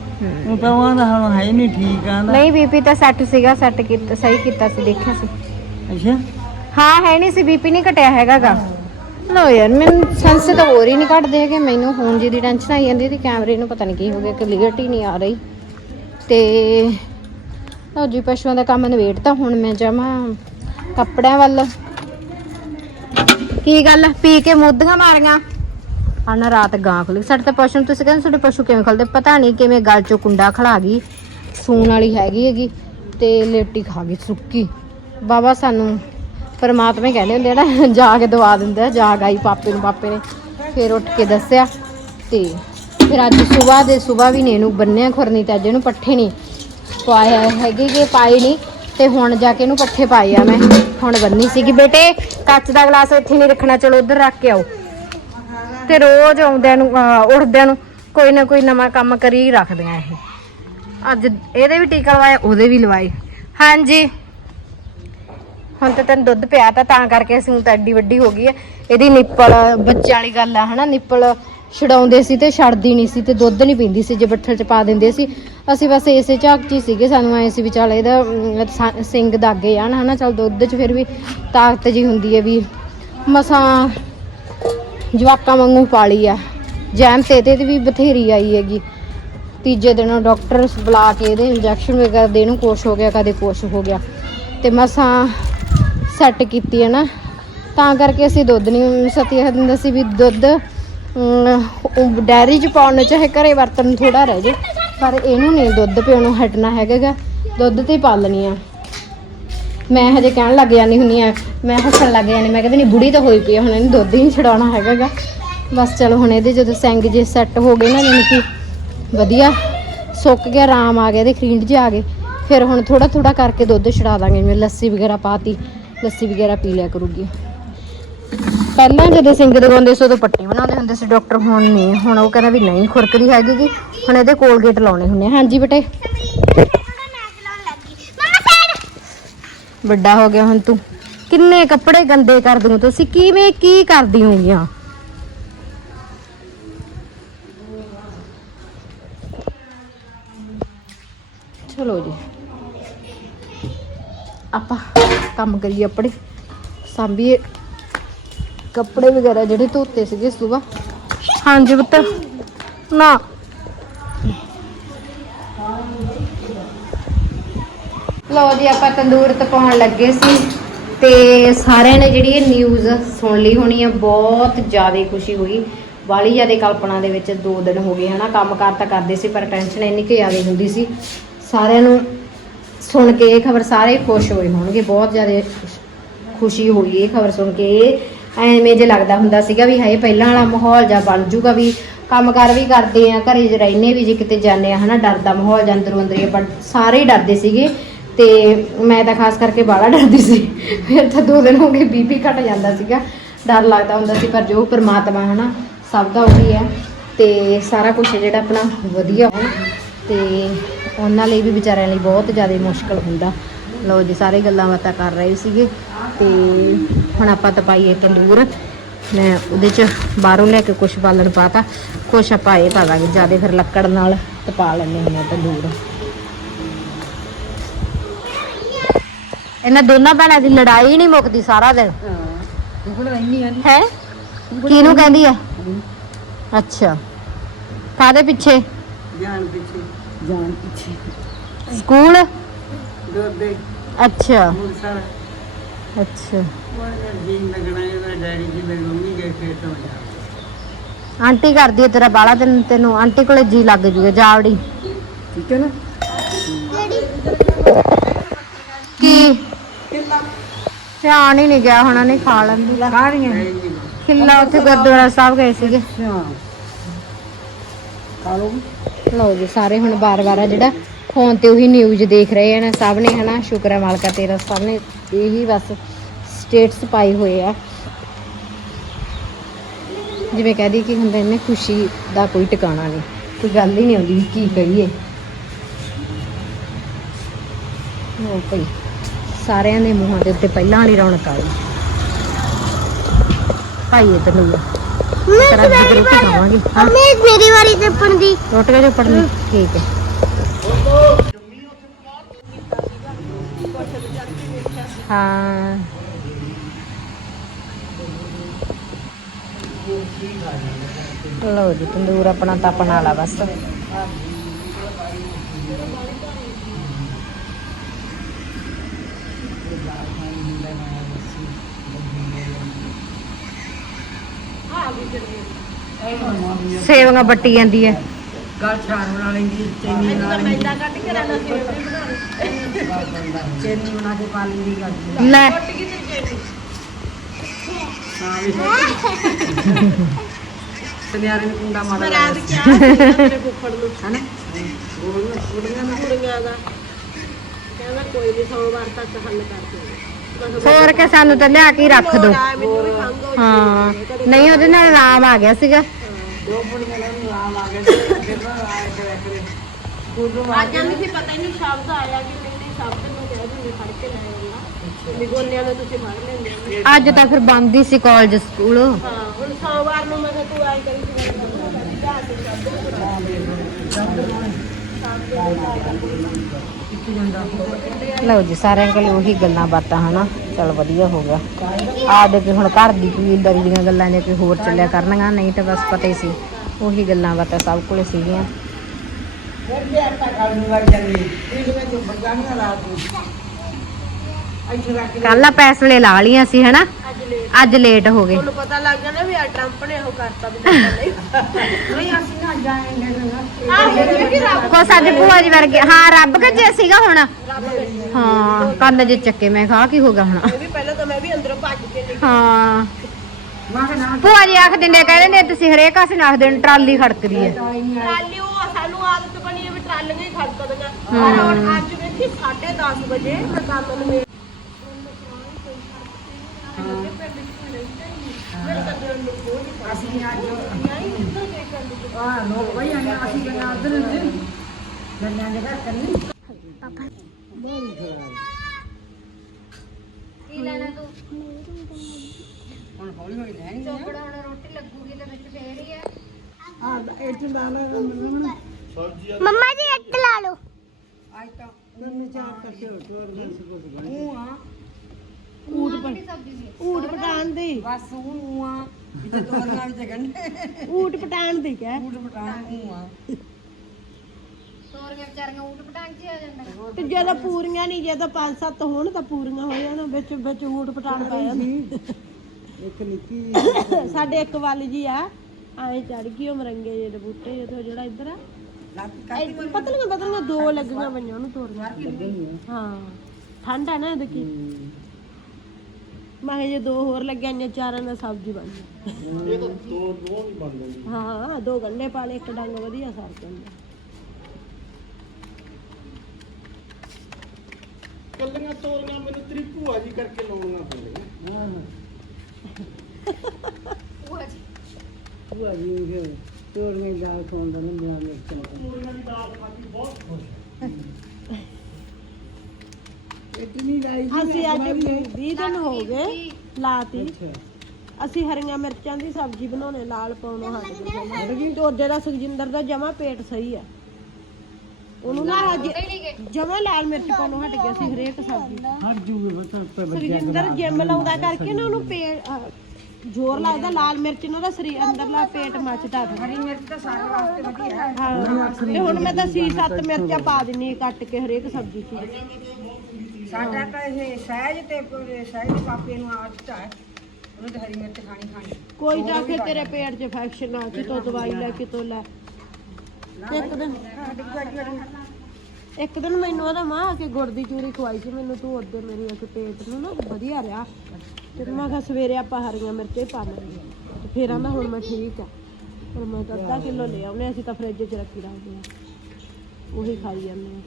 ਉਹ ਤਾਂ ਉਹ ਹੁਣ ਹੈ ਨਹੀਂ ਠੀਕ ਆਂਦਾ ਨਹੀਂ ਬੀਪੀ ਤਾਂ ਸੈੱਟ ਸੀਗਾ ਸੈੱਟ ਕੀਤਾ ਸਹੀ ਕੀਤਾ ਸੀ ਦੇਖਿਆ ਸੀ। ਅੱਛਾ। ਹਾਂ ਹੈ ਨਹੀਂ ਸੀ ਬੀਪੀ ਨਹੀਂ ਘਟਿਆ ਹੈਗਾਗਾ ਲੋ ਯਾਰ ਮੈਨੂੰ ਸੈਂਸ ਤਾਂ ਹੋਰ ਹੀ ਨਹੀਂ ਘਟਦੇ ਹੈਗੇ ਮੈਨੂੰ ਹੁਣ ਜੀ ਦੀ ਟੈਨਸ਼ਨ ਆਈ ਜਾਂਦੀ ਤੇ ਕੈਮਰੇ ਨੂੰ ਪਤਾ ਨਹੀਂ ਕੀ ਹੋ ਗਿਆ ਕਲੀਅਰਟੀ ਨਹੀਂ ਆ ਰਹੀ। ਤੇ ਲਓ ਜੀ ਪਸ਼ੂਆਂ ਦਾ ਕੰਮ ਨਵੇੜਤਾ ਹੁਣ ਮੈਂ ਜਾਵਾਂ ਕੱਪੜਿਆਂ ਵੱਲ। ਕੀ ਗੱਲ? ਪੀ ਕੇ ਮੁੱਦੀਆਂ ਮਾਰੀਆਂ। ਆ ਰਾਤ ਗਾਂ ਖੁੱਲੀ ਸਾਡੇ ਤਾਂ ਪਸ਼ੂ ਨੂੰ ਤੁਸੀਂ ਕਹਿੰਦੇ ਸਾਡੇ ਪਸ਼ੂ ਕਿਵੇਂ ਖਲਦੇ ਪਤਾ ਨਹੀਂ ਕਿਵੇਂ ਗਲ ਚੋਂ ਕੁੰਡਾ ਖੜਾ ਗਈ। ਸੂਣ ਵਾਲੀ ਹੈਗੀ ਹੈਗੀ ਤੇ ਲੇਟੀ ਖਾ ਗਈ, ਸੁੱਕੀ। ਬਾਬਾ ਸਾਨੂੰ ਪਰਮਾਤਮਾ ਹੀ ਕਹਿੰਦੇ ਹੁੰਦੇ ਆ ਨਾ, ਜਾ ਕੇ ਦਵਾ ਦਿੰਦਾ, ਜਾ ਜਾਗ ਆਈ ਪਾਪੇ ਨੂੰ ਪਾਪੇ ਨੇ। ਫਿਰ ਉੱਠ ਕੇ ਦੱਸਿਆ ਤੇ ਫਿਰ ਅੱਜ ਸਵੇਰ ਦੇ ਸਵੇਰ ਵੀ ਨੇ ਇਹਨੂੰ ਬੰਨਿਆ ਖੁਰਨੀ ਤੇ ਅੱਜ ਇਹਨੂੰ ਪੱਠੇ ਨਹੀਂ ਪਾਇਆ ਹੈਗੇ ਕਿ ਪਾਏ ਨਹੀਂ ਤੇ ਹੁਣ ਜਾ ਕੇ ਇਹਨੂੰ ਪੱਠੇ ਪਾਏ ਆ ਮੈਂ। ਹੁਣ ਬੰਨੀ ਸੀਗੀ। ਬੇਟੇ, ਕੱਚ ਦਾ ਗਲਾਸ ਇੱਥੇ ਨਹੀਂ ਰੱਖਣਾ, ਚਲੋ ਉਧਰ ਰੱਖ ਕੇ ਆਓ। ਤੇ ਰੋਜ਼ ਆਉਂਦਿਆਂ ਨੂੰ, ਅਹ ਨੂੰ ਕੋਈ ਨਾ ਕੋਈ ਨਵਾਂ ਕੰਮ ਕਰੀ ਹੀ ਰੱਖਦੀਆਂ ਇਹ। ਅੱਜ ਇਹਦੇ ਵੀ ਟੀਕਾ ਲਵਾਇਆ, ਉਹਦੇ ਵੀ ਲਵਾਏ। ਹਾਂਜੀ। ਹੁਣ ਤਾਂ ਤੈਨੂੰ ਦੁੱਧ ਪਿਆ ਤਾਂ ਤਾਂ ਕਰਕੇ ਅਸੀਂ ਤਾਂ ਐਡੀ ਵੱਡੀ ਹੋ ਗਈ ਹੈ ਇਹਦੀ ਨਿੱਪਲ, ਬੱਚਿਆਂ ਵਾਲੀ ਗੱਲ ਆ, ਹਨਾ, ਨਿੱਪਲ ਛਡਾਉਂਦੇ ਸੀ ਤੇ ਛੱਡਦੀ ਨਹੀਂ ਸੀ ਤੇ ਦੁੱਧ ਨਹੀਂ ਪੀਂਦੀ ਸੀ ਜੇ ਬੱਠਲ ਚ ਪਾ ਦਿੰਦੇ ਸੀ। ਅਸੀਂ ਬਸ ਇਸੇ ਝਾਕ ਚ ਹੀ ਸੀਗੇ ਸਾਨੂੰ ਐ ਸੀ ਵੀ ਚੱਲ ਇਹਦਾ ਅਮ, ਸਾ- ਸਿੰਘ ਦਾਗੇ ਜਾਣ ਹਨਾ? ਚੱਲ ਦੁੱਧ ਚ ਫਿਰ ਵੀ ਤਾਕਤ ਜੀ ਹੁੰਦੀ ਹੈ ਵੀ ਮਸਾਂ ਜਵਾਕਾਂ ਵਾਂਗੂ ਪਾਲੀ ਆ। ਜੈਮ ਤੇ ਇਹਦੇ ਤੇ ਵੀ ਬਥੇਰੀ ਆਈ ਹੈਗੀ। ਤੀਜੇ ਦਿਨ ਡਾਕਟਰ ਬੁਲਾ ਕੇ ਇਹਦੇ ਇੰਜੈਕਸ਼ਨ ਵਗੈਰਾ ਦੇ ਨੂੰ ਕੁਛ ਹੋ ਗਿਆ ਕਦੇ ਕੁਛ ਹੋ ਗਿਆ। ਤੇ ਮਸਾਂ ਸੈੱਟ ਕੀਤੀ ਹੈ ਨਾ। ਤਾਂ ਕਰਕੇ ਅਸੀਂ ਦੁੱਧ ਨਹੀਂ ਸਤੀ ਦਿੰਦਾ ਸੀ ਵੀ ਦੁੱਧ ਡੈਰੀ ਚ ਪਾਉਣ ਨੂੰ ਚਾਹੇ ਘਰੇ ਵਰਤਣ ਨੂੰ ਥੋੜਾ ਰਹਿ ਜੇ ਪਰ ਇਹਨੂੰ ਨਹੀਂ ਦੁੱਧ ਪਿਉਣ ਨੂੰ ਹਟਣਾ ਹੈਗਾ ਦੁੱਧ ਤੇ ਹੀ ਪਾਲਣੀ ਆ। ਮੈਂ ਹਜੇ ਕਹਿਣ ਲੱਗ ਜਾਂਦੀ ਹੁੰਨੀ ਆ ਮੈਂ ਹੱਸਣ ਲੱਗ ਜਾਂਦੀ ਮੈਂ ਕਹਿੰਦੀ ਨਹੀਂ ਬੁੜੀ ਤਾਂ ਹੋਈ ਪਈ ਆ, ਹੁਣ ਇਹਨੂੰ ਦੁੱਧ ਹੀ ਨਹੀਂ ਛਡਾਉਣਾ ਹੈਗਾਗਾ। ਬਸ ਚਲੋ ਹੁਣ ਇਹਦੇ ਜਦੋਂ ਸਿੰਗ ਜੇ ਸੈੱਟ ਹੋ ਗਏ ਨਾ ਯਾਨੀ ਕਿ ਵਧੀਆ ਸੁੱਕ ਗਿਆ ਆਰਾਮ ਆ ਗਿਆ ਇਹਦੇ ਖਰੀਂਡ ਜੇ ਆ ਗਏ ਫਿਰ ਹੁਣ ਥੋੜਾ ਥੋੜਾ ਕਰਕੇ ਦੁੱਧ ਛਡਾ ਦਾਂਗੇ ਜਿਵੇਂ ਲੱਸੀ ਵਗੈਰਾ ਪਾਤੀ ਲੱਸੀ ਵਗੈਰਾ ਪੀ ਲਿਆ ਕਰੂਗੀ। ਪਹਿਲਾਂ ਜਦੋਂ ਸਿੰਘ ਦਗਾਉਂਦੇ ਸੀ, ਉਦੋਂ ਪੱਟੀ ਬਣਾਉਂਦੇ ਹੁੰਦੇ ਸੀ ਡਾਕਟਰ, ਹੁਣ ਨਹੀਂ। ਹੁਣ ਉਹ ਕਹਿੰਦਾ ਵੀ ਨਹੀਂ, ਖੁਰਕਦੀ ਹੈਗੀ ਗੀ ਹੁਣ ਇਹਦੇ ਕੋਲਗੇਟ ਲਾਉਣੇ ਹੁੰਦੇ ਆ। ਹਾਂਜੀ ਬੇਟੇ? ਵੱਡਾ ਹੋ ਗਿਆ ਹੁਣ ਤੂੰ। ਕਿੰਨੇ ਕੱਪੜੇ ਗੰਦੇ ਕਰ ਦੂੰ ਤੁਸੀਂ? ਕਿਵੇਂ ਕੀ ਕਰਦੀ ਹੋਈਆਂ? ਚਲੋ ਜੀ। ਆਪਾਂ ਕੰਮ ਕਰੀਏ ਆਪਣੇ। ਸਾਂਭੀਏ। ਕੱਪੜੇ ਵਗੈਰਾ ਜਿਹੜੇ ਧੋਤੇ ਸੀਗੇ ਸੁਬਾ? ਹਾਂਜੀ ਪੁੱਤ। ਨਾ। ਲਓ ਜੀ ਆਪਾਂ ਤੰਦੂਰ ਤਪਾਉਣ ਲੱਗੇ ਸੀ ਤੇ ਸਾਰਿਆਂ ਨੇ ਜਿਹੜੀ ਇਹ ਨਿਊਜ਼ ਸੁਣ ਲਈ ਹੋਣੀ ਆ ਬਹੁਤ ਜ਼ਿਆਦਾ ਖੁਸ਼ੀ ਹੋਈ। ਬਾਲੀ ਜ਼ਿਆਦਾ ਕਲਪਨਾ ਦੇ ਵਿੱਚ 2 ਦਿਨ ਹੋ ਗਏ ਹਨਾ ਕੰਮਕਾਰ ਤਾਂ ਕਰਦੇ ਸੀ ਪਰ ਟੈਨਸ਼ਨ ਇੰਨੀ ਕਿ ਜ਼ਿਆਦਾ ਹੁੰਦੀ ਸੀ। ਸਾਰਿਆਂ ਨੂੰ ਸੁਣ ਕੇ ਇਹ ਖਬਰ ਸਾਰੇ ਖੁਸ਼ ਹੋਏ ਹੋਣਗੇ ਬਹੁਤ ਜ਼ਿਆਦਾ ਖੁਸ਼ੀ ਹੋਈ ਇਹ ਖਬਰ ਸੁਣ ਕੇ। ਐਵੇਂ ਜੇ ਲੱਗਦਾ ਹੁੰਦਾ ਸੀਗਾ ਵੀ ਹਾਏ, ਪਹਿਲਾਂ ਵਾਲਾ ਮਾਹੌਲ ਜਾਂ ਬਣ ਜੂਗਾ ਵੀ ਕੰਮਕਾਰ ਵੀ ਕਰਦੇ ਆ, ਘਰੇ ਜ ਰਹਿੰਦੇ ਵੀ ਜੇ ਕਿਤੇ ਜਾਂਦੇ ਆ, ਹਨਾ, ਡਰ ਦਾ ਮਾਹੌਲ ਜਾਂ ਅੰਦਰੋਂ ਅੰਦਰ ਹੀ ਆਪਾਂ ਸਾਰੇ ਹੀ ਡਰਦੇ ਸੀਗੇ ਤੇ ਮੈਂ ਤਾਂ ਖਾਸ ਕਰਕੇ ਬਾਹਲਾ ਡਰਦੀ ਸੀ। ਫਿਰ ਤਾਂ ਦੋ ਦਿਨ ਹੋ ਗਏ, ਬੀਪੀ ਘਟ ਜਾਂਦਾ ਸੀਗਾ। ਡਰ ਲੱਗਦਾ ਹੁੰਦਾ ਸੀ, ਪਰ ਜੋ ਪ੍ਰਮਾਤਮਾ, ਹਨਾ, ਸਭ ਦਾ ਉਹੀ ਹੈ। ਤੇ ਸਾਰਾ ਕੁਝ ਜਿਹੜਾ ਆਪਣਾ ਵਧੀਆ ਹੋਣ ਤੇ ਉਹਨਾਂ ਲਈ ਵੀ ਵਿਚਾਰਿਆਂ ਲਈ ਬਹੁਤ ਜ਼ਿਆਦਾ ਮੁਸ਼ਕਲ ਹੁੰਦਾ। ਲਓ ਜੀ ਸਾਰੇ ਗੱਲਾਂ ਬਾਤਾਂ ਕਰ ਰਹੇ ਸੀਗੇ ਤੇ ਹੁਣ ਆਪਾਂ ਤਪਾਈਏ ਤੰਦੂਰ। ਮੈਂ ਉਹਦੇ ਚ ਬਾਹਰੋਂ ਲੈ ਕੇ ਕੁਝ ਬਾਲਣ ਪਾਤਾ ਕੁਝ ਆਪਾਂ ਇਹ ਪਾ ਦਾਂਗੇ ਜ਼ਿਆਦਾ ਫਿਰ ਲੱਕੜ ਨਾਲ ਤਪਾ ਲੈਂਦੇ ਹੁੰਦੇ ਤੰਦੂਰ। ਇਹਨਾਂ ਦੋਨਾਂ ਭੈਣਾਂ ਦੀ ਲੜਾਈ ਨਹੀਂ ਮੁੱਕਦੀ ਸਾਰਾ ਦਿਨ। ਹੈ? ਕਿਹਨੂੰ ਕਹਿੰਦੀ ਆ? ਅੱਛਾ। ਕਾਦੇ ਪਿੱਛੇ? ਜਾਨ ਪਿੱਛੇ ਜਾਨ ਪਿੱਛੇ। ਸਕੂਲ? ਦੋਦੇ। ਅੱਛਾ। ਮੂਲ ਸਾਰਾ। ਅੱਛਾ। ਉਹ ਜੀਨ ਲੱਗਣਾ ਇਹਦਾ ਡੈਡੀ ਜੀ ਮੇਰੇ ਮੰਮੀ ਗਏ ਖੇਤ ਤੋਂ ਜਾ ਆਂਟੀ ਕਰਦੀ ਹੈ ਤੇਰਾ ਬਾਲਾ ਤੈਨੂੰ ਤੈਨੂੰ ਆਂਟੀ ਕੋਲੇ ਜੀ ਲੱਗ ਜੂਗਾ ਜਾਵੜੀ। ਠੀਕ ਹੈ ਨਾ? ਕੀ? ਧਿਆਨ ਹੀ ਨਹੀਂ ਗਿਆ ਹੁਣ ਨਹੀਂ ਖਾ ਲੈਂਦੀ। ਸਾਰੀਆਂ ਖਿੱਲਾ ਉੱਥੇ ਗੁਰਦੁਆਰਾ ਸਾਹਿਬ ਗਏ ਸੀਗੇ। ਖਾ ਲਓ। ਲਓ ਜੀ ਸਾਰੇ ਹੁਣ ਬਾਰ-ਬਾਰ ਆ ਜਿਹੜਾ ਫੋਨ ਤੇ ਉਹੀ ਨਿਊਜ਼ ਦੇਖ ਰਹੇ ਹਨ ਸਭ ਨੇ ਹਨਾ? ਸ਼ੁਕਰ ਹੈ ਮਾਲਕਾ ਤੇਰਾ ਸਭ ਨੇ ਇਹੀ ਬਸ ਸਟੇਟਸ ਪਾਏ ਹੋਏ ਆ। ਜਿਵੇਂ ਕਹਦੀ ਕਿ ਹੁੰਦੇ ਨੇ ਖੁਸ਼ੀ ਦਾ ਕੋਈ ਟਿਕਾਣਾ ਨਹੀਂ। ਕੋਈ ਗੱਲ ਹੀ ਨਹੀਂ ਆਉਂਦੀ ਕੀ ਕਹੀਏ ਉਹ ਭਈ ਸਾਰਿਆਂ ਦੇ ਮੂੰਹਾਂ ਦੇ ਉੱਤੇ ਪਹਿਲਾਂ ਵਾਲੀ ਰੌਣਕ ਆ ਗਈ। ਭਾਈ ਇਧਰ ਨੂੰ ਹਾਂ? ਮੇਰੀ ਵਾਰੀ ਚੱਪਣ ਦੀ। ਰੋਟੀਆਂ ਜੋ ਪੜਨੀ ਠੀਕ ਹੈ। ਹਾਂ। ਲਓ ਜੀ ਤੰਦੂਰ ਆਪਣਾ ਤਪਣ ਵਾਲਾ ਬਸ। ਸੇਵੀਆਂ ਬੱਟੀ ਜਾਂਦੀ ਹੈ। ਗੱਲ ਛਾਣ ਬਣਾ ਲੈਂਦੀ ਚੈਨੀ ਬਣਾ ਲੈਂਦੀ। ਚੈਨੀ ਬਣਾ ਕੇ ਪਾ ਲੈਂਦੀ ਗੱਲ ਲੈ। ਹਾਂ ਵੀ ਸੁਨਿਆਰੇ ਨੂੰ ਕੁੰਡਾ ਮਾਰ ਲਿਆ ਹਨਾ? ਹੋਰ ਕੇ ਸਾਨੂੰ ਤਾਂ ਲਿਆ ਕੇ ਰੱਖ ਦੋ। ਹਾਂ। ਨਹੀਂ ਉਹਦੇ ਨਾਲ ਆਰਾਮ ਆ ਗਿਆ ਸੀਗਾ। ਦੋ ਪੁੜੀਆਂ ਨਾਲ ਨੂੰ ਆਮ ਆ ਗਿਆ ਤੇ ਫਿਰ ਨਾ ਆਏ ਕਰਿਆ ਕਰੇ ਕੁੰਡੂ ਮਾਰ ਕੇ ਨਹੀਂ ਪਤਾ ਨਹੀਂ ਸ਼ਬਦ ਆਇਆ ਕਿ ਨਹੀਂ ਨਹੀਂ ਸ਼ਬਦ ਨੂੰ ਕਹਿ ਦਿੰਦੇ ਫੜ ਕੇ ਲੈ ਆਉਣਾ ਨਿਗੋਨਿਆਂ ਦਾ ਤੁਸੀਂ ਫੜ ਲੈਂਦੇ ਅੱਜ ਤਾਂ ਫਿਰ ਬੰਦ ਹੀ ਸੀ ਕਾਲਜ ਸਕੂਲ ਹਾਂ ਹੁਣ ਸੋਮਵਾਰ ਨੂੰ ਮੈਂ ਕਿਹਾ ਤੂੰ ਆਈ ਕਰੀ ਸੀ ਲਓ ਜੀ ਸਾਰਿਆਂ ਕੋਲ ਉਹੀ ਗੱਲਾਂ ਬਾਤਾਂ ਹਨਾ? ਚਲ ਵਧੀਆ ਹੋ ਗਿਆ। ਆਪਦੇ ਕਿ ਹੁਣ ਘਰ ਦੀ ਕੀ ਦਰੀ ਦੀਆਂ ਗੱਲਾਂ ਨੇ ਕੋਈ ਹੋਰ ਚੱਲਿਆ ਕਰਨਗੀਆਂ ਨਹੀਂ ਤਾਂ ਬਸ ਪਤਾ ਹੀ ਸੀ। ਉਹੀ ਗੱਲਾਂ ਬਾਤਾਂ ਸਭ ਕੋਲੇ ਸੀਗੀਆਂ। ਕੱਲ ਆ ਪੈਸਲੇ ਲਾ ਲੀਆਂ ਸੀ ਹਨਾ? ਅੱਜ ਲੇਟ ਹੋ ਗਏ। ਤੁਹਾਨੂੰ ਪਤਾ ਲੱਗ ਗਿਆ ਨਾ ਵੀ ਆ ਟਰੰਪ ਨੇ ਉਹ ਕਰਤਾ ਵੀ ਨਹੀਂ ਅਸੀਂ ਨਾ ਜਾਏਂਗੇ ਨਾ ਇਹ ਕਿ ਰੱਬ ਭੂਆ ਜੀ ਵਰਗੇ ਹਾਂ ਰੱਬ ਕੱਜਿਆ ਸੀਗਾ ਹੁਣ। ਹਾਂ ਕੰਨ ਜੇ ਚੱਕੇ ਮੈਂ ਆਹ ਕੀ ਹੋ ਗਿਆ ਹੁਣ। ਇਹ ਵੀ ਪਹਿਲਾਂ ਤਾਂ ਮੈਂ ਵੀ ਅੰਦਰੋਂ ਭੱਜ ਕੇ ਨਿਕਲੀ। ਹਾਂ। ਭੂਆ ਜੀ ਆਖ ਦਿੰਦੇ ਕਹਿੰਦੇ ਨੇ ਤੁਸੀਂ ਹਰੇਕ ਆਸੇ ਨੂੰ ਆਖਦੇ ਨੇ ਟਰਾਲੀ ਖੜਕਦੀ ਹੈ ਟਰਾਲੀ ਉਹ ਸਾਨੂੰ ਆਦਤ ਬਣੀ ਹੈ ਵੀ ਟਰਾਲੀਆਂ ਹੀ ਖੜਕਦੀਆਂ। ਪਰ ਹੁਣ ਅੱਜ ਵੇਖੀ 10:30 ਵਜੇ ਮੈਂ ਕੰਮ ਨੂੰ ਮੇਰੇ ਅਸੀਂ ਅੱਜ ਆ ਲੋਕ ਬਈ ਅਸੀਂ ਕਹਿੰਦੇ ਅਦਰ ਨੇ ਨੰਨਾਂ ਦੇ ਘਰ ਕਰਨੀ। ਕੀ ਲੈਣਾ ਤੂੰ। ਹੁਣ ਹੌਲੀ ਹੌਲੀ ਲੈਣੀ ਆ। ਚੋਪੜਾ ਹੁਣ ਰੋਟੀ ਲੱਗੂਗੀ ਤੇ ਵਿੱਚ ਫੇਰ ਹੀ ਹੈ ਆ ਇੱਥੇ ਲਾ ਲੈ ਰਮਣ ਮੰਮਾ ਜੀ ਇੱਟ ਲਾ ਲਓ। ਅੱਜ ਤਾਂ ਨੰਨੇ ਚਾਰ ਦੇ ਸਕੋ ਉਹ ਆ। ਊਟ ਪਟਾਣ ਦੀ। ਬਸ ਉਹ ਆ। ਇੱਥੇ ਤੋਰ ਨਾਲ ਤੇ ਗੰਢੇ ਊਟ ਪਟਾਣ ਦੀ ਕਹਿ ਊਟ ਬਟਾਣ ਉਹ ਆ। ਤੋਰ ਕੇ ਵਿਚਾਰੀਆਂ ਊਟ ਪਟਾਂਗ ਚ ਆ ਜਾਂਦਾ। ਤੇ ਜਦੋਂ ਪੂਰੀਆਂ ਨਹੀਂ ਜਦੋਂ ਪੰਜ ਸੱਤ ਹੋਣ ਤਾਂ ਪੂਰੀਆਂ ਹੋ ਜਾਣ ਵਿੱਚ ਵਿੱਚ ਊਟ ਪਟਾਣ ਪੈ ਜਾਂਦੇ ਇੱਕ ਨਿੱਕੀ [COUGHS] ਸਾਡੇ ਇੱਕ ਵੱਲ ਜੀ ਆ ਐਂ ਚੜ ਗਈ ਉਹ ਮਰੰਗੇ ਜਿਹੇ ਦੇ ਬੂਟੇ ਜਿਹੇ ਜਿਹੜਾ ਇੱਧਰ ਆ। ਪਤਲੀਆਂ ਪਤਲੀਆਂ ਦੋ ਲੱਗੀਆਂ ਪਈਆਂ ਉਹਨੂੰ ਤੋੜਨ। ਹਾਂ ਠੰਡ ਆ ਨਾ ਇਹਦੇ ਕੀ। ਮੈਂ ਜੇ ਦੋ ਹੋਰ ਲੱਗਿਆ ਚਾਰਾਂ ਨਾਲ ਸਬਜ਼ੀ ਬਣ ਜਾਏ ਇਹ ਤਾਂ ਦੋ ਦੋ ਵੀ ਬਣ ਜਾਂਦੀ ਹਾਂ ਦੋ ਗੰਢੇ ਪਾ ਲਏ ਇੱਕ ਡੰਗ ਵਧੀਆ ਸਰ ਜਾਂਦਾ ਕੱਲੀਆਂ ਤੋਰੀਆਂ ਮੈਨੂੰ ਤੇਰੀ ਭੂਆ ਜੀ ਕਰਕੇ ਲਾਉਣੀਆਂ ਪੈਂਦੀਆਂ ਭੂਆ ਜੀ। ਉਹ ਤੋੜ ਕੇ ਦਾਲ ਖਾਣ ਦਾ ਨੰਬਰ ਮਿਰਚਾਂ ਤੋਰੀਆਂ ਦੀ ਦਾਲ ਖਾਦੀ ਬਹੁਤ ਖੁਸ਼ ਇਤਨੀ ਲਾਈ ਅਸੀਂ ਅੱਜ 20 ਦਿਨ ਹੋ ਗਏ ਲਾਤੀ। ਅਸੀਂ ਹਰੀਆਂ ਮਿਰਚਾਂ ਦੀ ਸਬਜ਼ੀ ਬਣਾਉਣੇ ਲਾਲ ਪਾਉਣੋਂ ਹਟ ਗਏ ਤੇ ਉਹਦੇ ਦਾ ਸੁਖਜਿੰਦਰ ਦਾ ਜਮਾ ਪੇਟ ਸਹੀ ਆ। ਉਹਨੂੰ ਨਾ ਅੱਜ ਜਮਾ ਲਾਲ ਮਿਰਚ ਪਾਉਣੋਂ ਹਟ ਗਿਆ ਸੀ ਹਰੇਕ ਸਬਜ਼ੀ। ਹਰ ਜੂਗੇ ਬਤਾ ਤੇ ਸੁਖਜਿੰਦਰ ਜਿਮ ਲਾਉਂਦਾ ਕਰਕੇ ਨਾ ਉਹਨੂੰ ਪੇਟ ਜ਼ੋਰ ਲੱਗਦਾ ਲਾਲ ਮਿਰਚ ਨਾਲ ਉਹਦਾ ਸਰੀਰ ਅੰਦਰਲਾ ਪੇਟ ਮੱਚਦਾ ਫਿਰ ਹਰੀ ਮਿਰਚ ਤਾਂ ਸਾਰੇ ਵਾਸਤੇ ਵਧੀਆ ਹੈ। ਹਾਂ ਤੇ ਹੁਣ ਮੈਂ ਤਾਂ ਸੀ ਸੱਤ ਮਿਰਚਾਂ ਪਾ ਦਿੰਨੀ ਕੱਟ ਕੇ ਹਰੇਕ ਸਬਜ਼ੀ 'ਚ। ਸਾਡਾ ਤਾਂ ਇਹ ਸਹਿਜ ਤੇ ਸਹਿਜ ਦੇ ਪਾਪੇ ਨੂੰ ਆਦਤ ਹੈ। ਉਹਨੂੰ ਤਾਂ ਹਰੀ ਮਿਰਚ ਖਾਣੀ ਖਾਣੀ। ਕੋਈ ਜਾ ਕੇ ਤੇਰੇ ਪੇਟ 'ਚ ਇਨਫੈਕਸ਼ਨ ਆ ਕਿਤੋਂ ਦਵਾਈ ਲੈ ਕਿਤੋਂ ਲੈ। ਇੱਕ ਦਿਨ। ਇੱਕ ਦਿਨ ਮੈਨੂੰ ਉਹਦਾ ਮਾਂ ਆ ਕੇ ਗੁੜ ਦੀ ਚੂਰੀ ਖਵਾਈ ਸੀ। ਮੈਨੂੰ ਤੂੰ ਉਹਦੇ ਮੇਰੀ ਇੱਕ ਪੇਟ ਨੂੰ ਨਾ ਵਧੀਆ ਰਿਹਾ ਤੇ ਮੈਂ ਕਿਹਾ ਸਵੇਰੇ ਆਪਾਂ ਹਰੀਆਂ ਮਿਰਚਾਂ ਹੀ ਪਾ ਲਾਂਗੇ ਤੇ ਫੇਰ ਆਂਦਾ ਹੁਣ ਮੈਂ ਠੀਕ ਆ। ਪਰ ਮੈਂ ਤਾਂ ਅੱਧਾ ਕਿਲੋ ਲੈ ਆਉਨੇ ਅਸੀਂ ਤਾਂ ਫ੍ਰਿਜ 'ਚ ਰੱਖੀ ਰੱਖਦੇ ਆ ਉਹੀ ਖਾਈ ਜਾਂਦੇ ਆ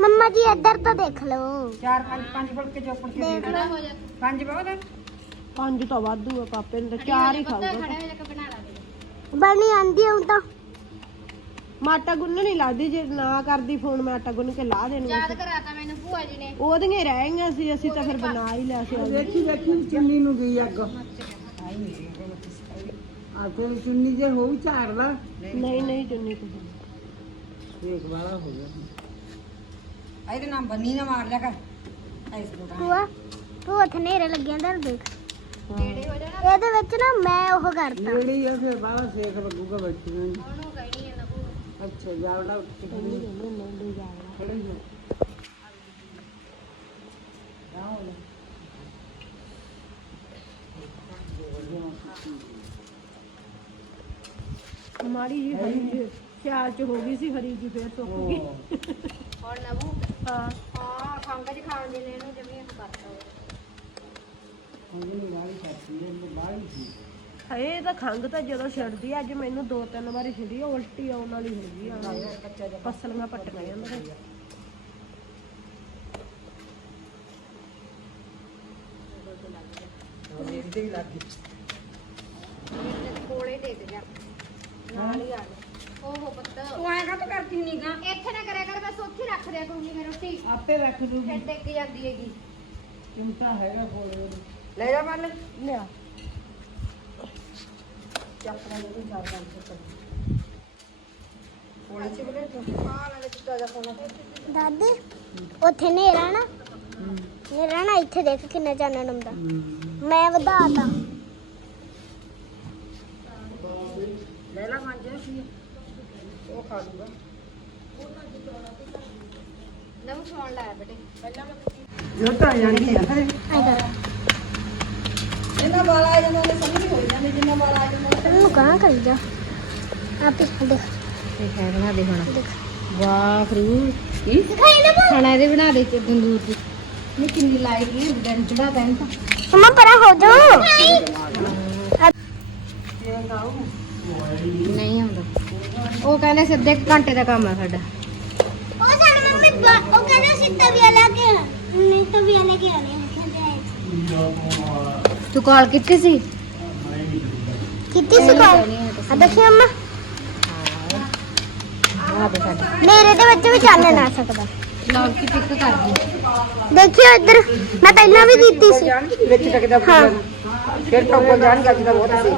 ਮੰਮਾ ਜੀ ਇੱਧਰ ਤਾਂ ਦੇਖ ਲਓ। ਚਾਰ ਪੰਜ ਪੰਜ ਫੁਲਕੇ ਚੋਪੜ ਕੇ ਦੇ ਦੇਣਾ। ਪੰਜ ਬਹੁਤ ਆ? ਪੰਜ ਤਾਂ ਵਾਧੂ ਆ ਪਾਪੇ ਨੇ ਤਾਂ ਚਾਰ ਹੀ ਖਾਊਗਾ। ਬਣੀ ਆਂਦੀ ਹੁਣ ਤਾਂ। ਮੈਂ ਆਟਾ ਗੁੰਨ ਨਹੀਂ ਲਾਦੀ ਜੇ ਨਾ ਕਰਦੀ ਫੋਨ ਮੈਂ ਆਟਾ ਗੁੰਨ ਕੇ ਲਾ ਦੇਣੀ ਯਾਦ ਕਰਾਤਾ ਮੈਨੂੰ ਭੂਆ ਜੀ ਨੇ। ਉਹਦੀਆਂ ਹੀ ਰਹਿ ਗਈਆਂ ਸੀ ਅਸੀਂ ਤਾਂ ਫਿਰ ਬਣਾ ਹੀ ਲਿਆ ਸੀ। ਦੇਖੀ ਦੇਖੀ ਚੁੰਨੀ ਨੂੰ ਗਈ ਅੱਗ। ਆ ਫਿਰ ਚੁੰਨੀ ਜੇ ਹੋਊ ਝਾੜ ਲਾ। ਨਹੀਂ ਨਹੀਂ ਚੁੰਨੀ ਕੁਝ ਦੇਖ ਵਾਲਾ ਹੋ ਗਿਆ। ਇਹਦੇ ਨਾਮ ਬੰਨੀ ਨਾ ਮਾਰ ਲਿਆ ਕਰ। ਐਸ ਲੋਟਾ ਭੂਆ ਭੂਆ ਥਨੇਰੇ ਲੱਗਿਆ ਦਰ ਦੇਖ। ਇਹਦੇ ਵਿੱਚ ਨਾ ਮੈਂ ਉਹ ਕਰਤਾ। ਨੇੜੇ ਹੀ ਆ ਫਿਰ ਬਾਹਲਾ ਸੇਕ ਲੱਗੂਗਾ ਬੱਚੀ ਨੂੰ ਅੱਛਾ ਜਾਵੜਾ ਖੜੇ ਹੀ ਆ। ਮਾੜੀ ਜੀ ਹਰੀ ਜੀ ਸਿਆਲ ਚ ਹੋ ਗਈ ਸੀ ਹਰੀ ਜੀ ਫੇਰ ਸੁੱਕ ਗਈ। ਹੁਣ ਨਵੂ ਹਾਂ। ਹਾਂ ਖੰਗ ਚ ਖਾਣ ਦੇ ਨੇ ਇਹਨੂੰ ਕਰਤਾ ਖਾਤੀ ਇਹ ਬਾਹਲੀ ਸੀ ਹਏ ਇਹ ਤਾਂ ਖੰਗ ਤਾਂ ਜਦੋਂ ਛੱਡਦੀ ਆ, ਅੱਜ ਮੈਨੂੰ ਦੋ ਤਿੰਨ ਵਾਰੀ ਛੱਡੀ ਆ, ਉਲਟੀ ਆਉਣ ਵਾਲੀ ਹੈਗੀ ਆ। ਪਸਲੀਆਂ ਪੱਟੀਆਂ ਜਾਂਦੀਆਂ ਕੋਲੇ ਦੇ ਦੇ ਜਾ ਨਾਲ ਹੀ ਆ ਜਾ ਓਹੋ ਪੁੱਤ। ਤੂੰ ਐਂ ਕਾ ਕਰਦੀ ਨਹੀਂ ਗਾ ਇੱਥੇ ਨਾ ਕਰਿਆ ਕਰ ਬਸ ਉੱਥੇ ਹੀ ਰੱਖ ਦਿਆ ਕਰੂੰਗੀ ਮੈਂ ਰੋਟੀ। ਆਪੇ ਰੱਖ ਦੂਗੀ। ਫਿਰ ਡਿੱਗ ਜਾਂਦੀ ਹੈਗੀ। ਚਿੰਤਾ ਹੈਗਾ ਕੋਲ ਲੈ ਜਾ ਮੱਲ। ਲਿਆ। ਚੱਪਣਾ ਦੇ ਚਾਰ ਪੰਜ ਸੌ ਕੋਲੇ ਚ ਬਲੇ ਤੂੰ ਆ ਨਾਲੇ ਚਿੱਟਾ ਜਾ ਕੋਲ ਦਾਦੀ ਉੱਥੇ ਨੇਰਾ ਨਾ। ਨੇਰਾ ਨਾ ਇੱਥੇ ਦੇਖ ਕਿੰਨਾ ਚਾਨਣ ਹੁੰਦਾ ਮੈਂ ਵਧਾਤਾ। ਲੈ ਲਾ ਮੰਜ ਸੀ ਉਹ ਖਾ ਲੂਗਾ ਨਵੂ ਸੌਣ ਲਾਇਆ ਬੇਟੇ। ਜੋ ਤਾਂ ਜਾਂਦੀ ਹੈ। ਐ ਇਹਨਾਂ ਵਾਲਾ ਇਹਨਾਂ ਨੇ ਸਮਝ ਹੋ ਜਾਂਦੇ ਜਿੰਨਾ ਵਾਲਾ ਇਹਨਾਂ ਤੈਨੂੰ ਕਹਾਂ ਕਰੀ ਜਾ। ਆਪੇ ਦੇਖ। ਤੇ ਹੈ ਬਣਾ ਦੇ ਹੁਣ। ਦੇਖ। ਵਾਹ ਫਰੂਟ ਦਿਖਾਈ ਨਾ ਖਾਣਾ ਇਹਦੇ ਬਣਾ ਦੇ ਤੇ ਤੰਦੂਰ ਦੀ। ਨਹੀਂ ਕਿੰਨੀ ਲਾਈਟ ਹੀ ਦਿਨ ਚੜਾ ਦੇਣ ਤਾਂ। ਮਮਾ ਪਰਾ ਹੋ ਜਾ। ਨਹੀਂ ਆਉਂਦਾ। ਉਹ ਕਹਿੰਦੇ ਸਿੱਧੇ ਇੱਕ ਘੰਟੇ ਦਾ ਕੰਮ ਆ ਸਾਡਾ। ਉਹ ਸਾਡਾ ਮੰਮੀ ਉਹ ਕਹਿੰਦੇ ਲੈ ਕੇ ਆਉਣਾ। ਨਹੀਂ ਤਵੀਆ ਲੈ ਕੇ ਆਣੇ ਕਹਿੰਦੇ ਆਏ। ਤੂੰ ਕਾਲ ਕੀਤੀ ਸੀ? ਕੀਤੀ ਸੀ ਕਾਲ? ਆ ਦੇਖੀ ਮੰਮਾ ਆ ਦੇ ਸਾਡਾ। ਮੇਰੇ ਦੇ ਵਿੱਚ ਵੀ ਚਾਨਣ ਆ ਸਕਦਾ। ਲੌਗ ਕੀ ਪਿਕ ਕਰ ਦੀ ਦੇਖਿਓ ਇੱਧਰ ਮੈਂ ਪਹਿਲਾਂ ਵੀ ਕੀਤੀ ਸੀ। ਵਿੱਚ ਤੱਕ ਦਾ ਹਾਂ। ਫਿਰ ਤਾਂ ਕੋਲ ਜਾਣ ਜਿਹਦਾ ਬਹੁਤ ਸੀ।